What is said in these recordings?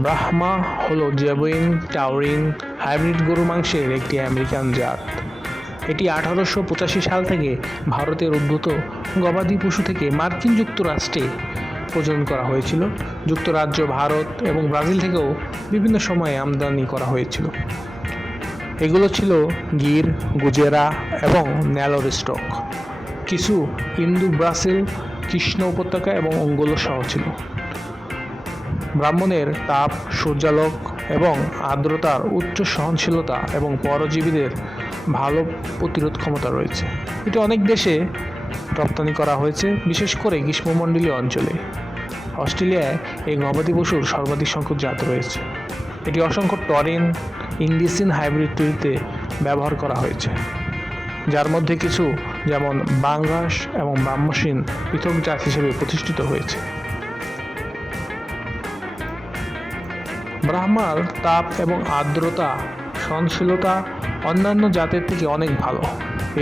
ব্রাহ্মা হলো জেবুইন taurine hybrid গরু মাংসের একটি আমেরিকান জাত। এটি 1885 সাল থেকে ভারতের উদ্ভূত গবাদি পশু থেকে মার্কিন যুক্তরাষ্ট্রে প্রজনন করা হয়েছিল। যুক্তরাজ্য, ভারত এবং ব্রাজিল থেকেও বিভিন্ন সময়ে আমদানি করা হয়েছিল। এগুলো ছিল গির, গুজেরা এবং নেলোর স্টক। কিছু ইন্দু ব্রাজিল, কৃষ্ণ উপত্যকা এবং অঙ্গোলা সহ ছিল। ব্রাহ্মণের তাপ, সূর্যালোক এবং আর্দ্রতার উচ্চ সহনশীলতা এবং পরজীবীদের ভালো প্রতিরোধ ক্ষমতা রয়েছে। এটি অনেক দেশে রপ্তানি করা হয়েছে, বিশেষ করে গ্রীষ্মমণ্ডলীয় অঞ্চলে। অস্ট্রেলিয়ায় এই গবাদি পশুর সর্বাধিক সংখ্যক জাত রয়েছে। এটি অসংখ্য টরিন ইংলিশিন হাইব্রিড তৈরিতে ব্যবহার করা হয়েছে, যার মধ্যে কিছু যেমন বাঙ্গাস এবং ব্রাহ্মসিন পৃথক জাত হিসেবে প্রতিষ্ঠিত হয়েছে। ব্রাহ্মার তাপ এবং আর্দ্রতা সহনশীলতা অন্যান্য জাতের থেকে অনেক ভালো।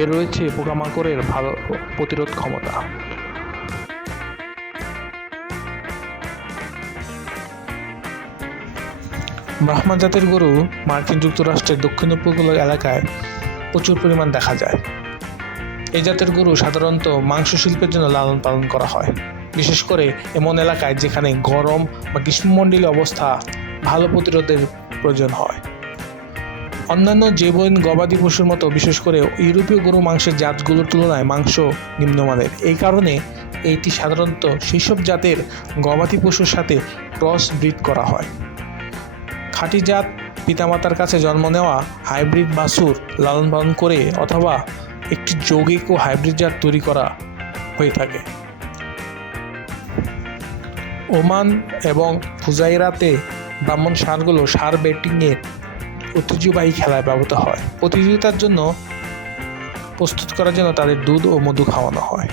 এর রয়েছে পোকামাকড়ের ভালো প্রতিরোধ ক্ষমতা। ব্রাহ্মা জাতের গরু মার্কিন যুক্তরাষ্ট্রের দক্ষিণ উপকূল এলাকায় প্রচুর পরিমাণ দেখা যায়। এই জাতের গরু সাধারণত মাংস শিল্পের জন্য লালন পালন করা হয়, বিশেষ করে এমন এলাকায় যেখানে গরম বা গ্রীষ্মমণ্ডলীয় অবস্থা ভালো প্রতিরোধের প্রয়োজন হয়। অন্যান্য জেবুইন গবাদি পশুর মতো বিশেষ করে ইউরোপীয় গরু মাংসের জাতগুলোর তুলনায় মাংস নিম্নমানের। এই কারণে এটি সাধারণত সেসব জাতের গবাদি পশুর সাথে ক্রস ব্রিড করা হয়। খাঁটি জাত পিতামাতার কাছে জন্ম নেওয়া হাইব্রিড বাছুর লালন পালন করে অথবা একটি যৌগিক ও হাইব্রিড জাত তৈরি করা হয়ে থাকে। ওমান এবং ফুজাইরাতে ব্রাহ্মণ ষাঁড়গুলো ষাঁড় ব্যাটিংয়ের ঐতিহ্যবাহী খেলায় ব্যবহৃত হয়। প্রতিযোগিতার জন্য প্রস্তুত করার জন্য তাদের দুধ ও মধু খাওয়ানো হয়।